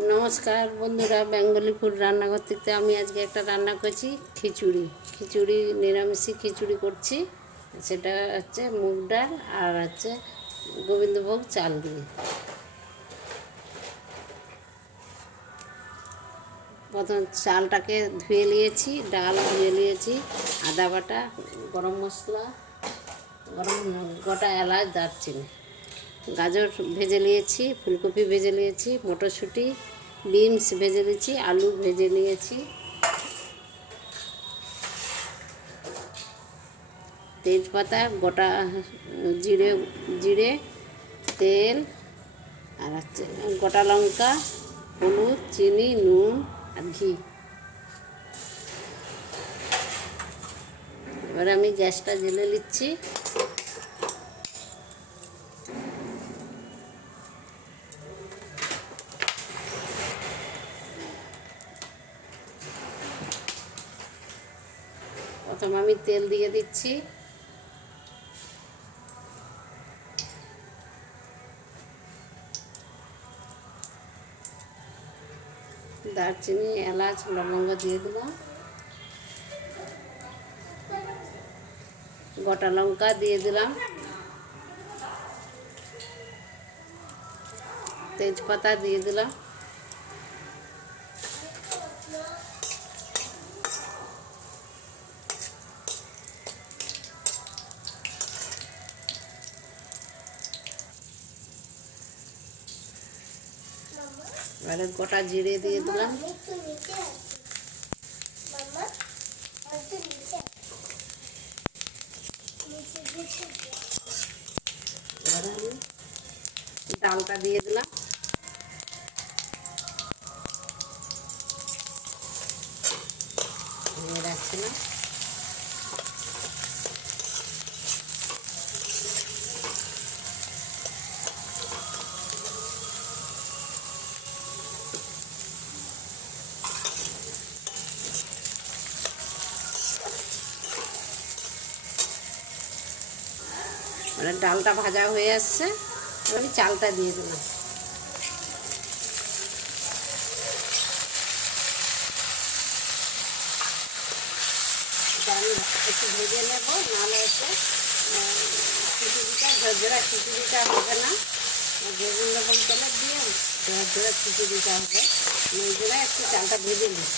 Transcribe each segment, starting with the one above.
নমস্কার বন্ধুরা, Bengali food রান্নাঘর থেকে আমি আজকে একটা রান্না করছি খিচুড়ি নিরামিষি খিচুড়ি করছি। সেটা হচ্ছে মুগ ডাল আর হচ্ছে গোবিন্দভোগ চাল দিয়ে। প্রথম চালটাকে ধুয়ে নিয়েছি, ডাল ধুয়ে নিয়েছি, আদা বাটা, গরম মশলা, গোটা এলাচ, দারচিনি, গাজর ভেজে নিয়েছি, ফুলকপি ভেজে নিয়েছি, মটরশুঁটি, বিনস ভেজে নিয়েছি, আলু ভেজে নিয়েছি, তেজপাতা, গোটা জিরে, তেল, আর হচ্ছে গোটা লঙ্কা, হলুদ, চিনি, নুন আর ঘি। এবার আমি গ্যাসটা জ্বেলে নিচ্ছি। প্রথম আমি তেল দিয়ে দিচ্ছি। দারচিনি, এলাচ, লবঙ্গ দিয়ে দিলাম, গোটা লঙ্কা দিয়ে দিলাম, তেজপাতা দিয়ে দিলাম, এবারে গোটা জিরে দিয়ে দিলাম, এবারে আমি ডালটা দিয়ে দিলাম, রাখছিলাম। মানে ডালটা ভাজা হয়ে আসছে, আমি চালটা দিয়ে দিলাম। আমি একটু ভেজে নেব, নাহলে হচ্ছে খিচুড়িটা ঝরঝরা খিচুড়িটা হবে না। গোবিন্দভোগ চালে দিয়ে ঝরঝরা খিচুড়িটা হবে, ওই জন্য একটু চালটা ভেজে নিই।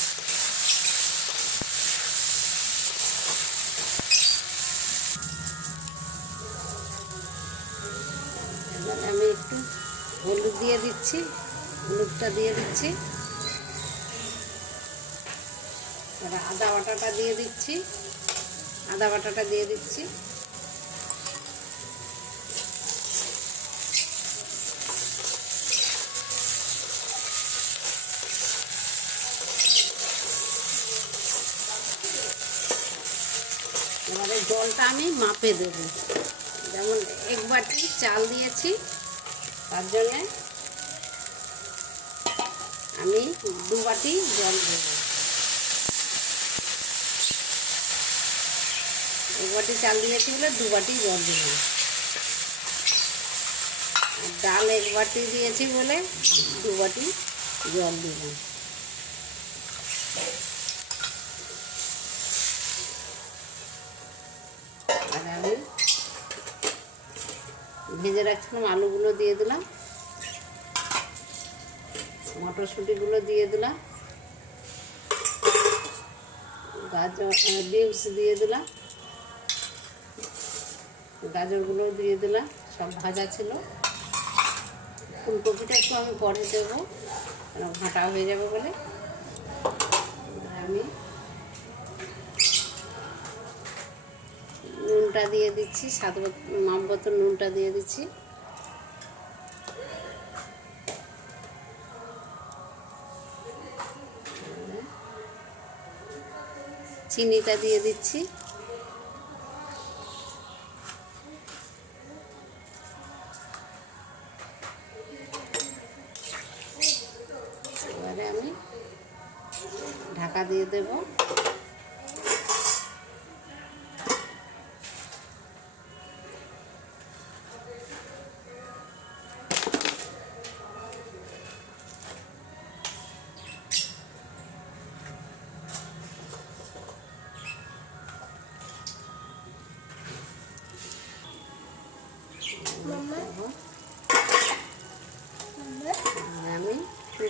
এবারে আমি একটু হলুদ দিয়ে দিচ্ছি, হলুদটা দিয়ে দিচ্ছি। এবার আদা বাটাটা দিয়ে দিচ্ছি, আদা বাটাটা দিয়ে দিচ্ছি। এবারে জলটা আমি মাপে দেব, যেমন 1 বাটি চাল দিয়েছি, তার জন্যে আমি 2 বাটি জল দেব। 1 বাটি চাল দিয়েছি বলে 2 বাটি জল দিলাম। ডাল 1 বাটি দিয়েছি বলে 2 বাটি জল দিলাম। আর আমি ভেজে রাখছিলাম আলুগুলো দিয়ে দিলাম, মটরশুঁটিগুলো দিয়ে দিলাম, গাজর বিনস দিয়ে দিলাম, গাজরগুলো দিয়ে দিলাম, সব ভাজা ছিল। ফুলকপিটা একটু আমি পরে দেবো, কারণ ঘাঁটা হয়ে যাবে বলে। আমি নুনটা দিয়ে দিচ্ছি, স্বাদ মাপ মতো নুনটা দিয়ে দিচ্ছি। চিনিটা দিয়ে দিচ্ছি। এবারে আমি ঢাকা দিয়ে দেব।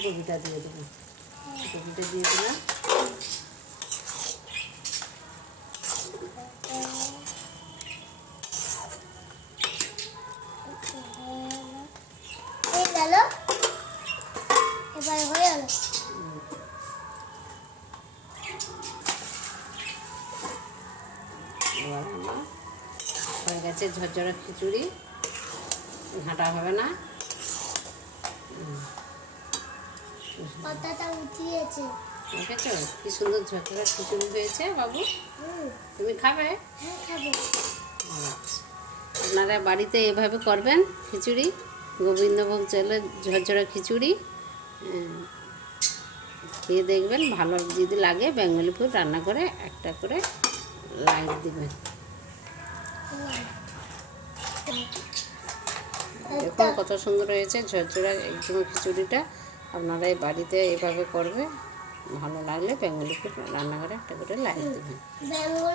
ফুলকপিটা দিয়ে দেবো। ফুলকপিটা দিয়ে দিলাম। এই গেল, এবারে হয়ে গেল। এবার আমার হয়ে গেছে ঝরঝরা খিচুড়ি, ঘাঁটা হবে না। পাতাটা উঠিয়েছে। দেখেছো কি সুন্দর ঝরঝরা খিচুড়ি হয়েছে বাবু? তুমি খাবে? হ্যাঁ খাবো। আচ্ছা, আপনারা বাড়িতে এভাবে করবেন খিচুড়ি, গোবিন্দভোগ চালের ঝরঝরা খিচুড়ি। খেয়ে দেখবেন, ভালো যদি লাগে বেঙ্গলি ফুড রান্না করে একটা করে লাইক দিবেন। দেখুন কত সুন্দর হয়েছে ঝরঝরা একদম খিচুড়িটা। আপনারা এই বাড়িতে এভাবে করবে, ভালো লাগলে বেঙ্গলি ফুড রান্না করে একটা করে লাইক দিবেন। বেঙ্গল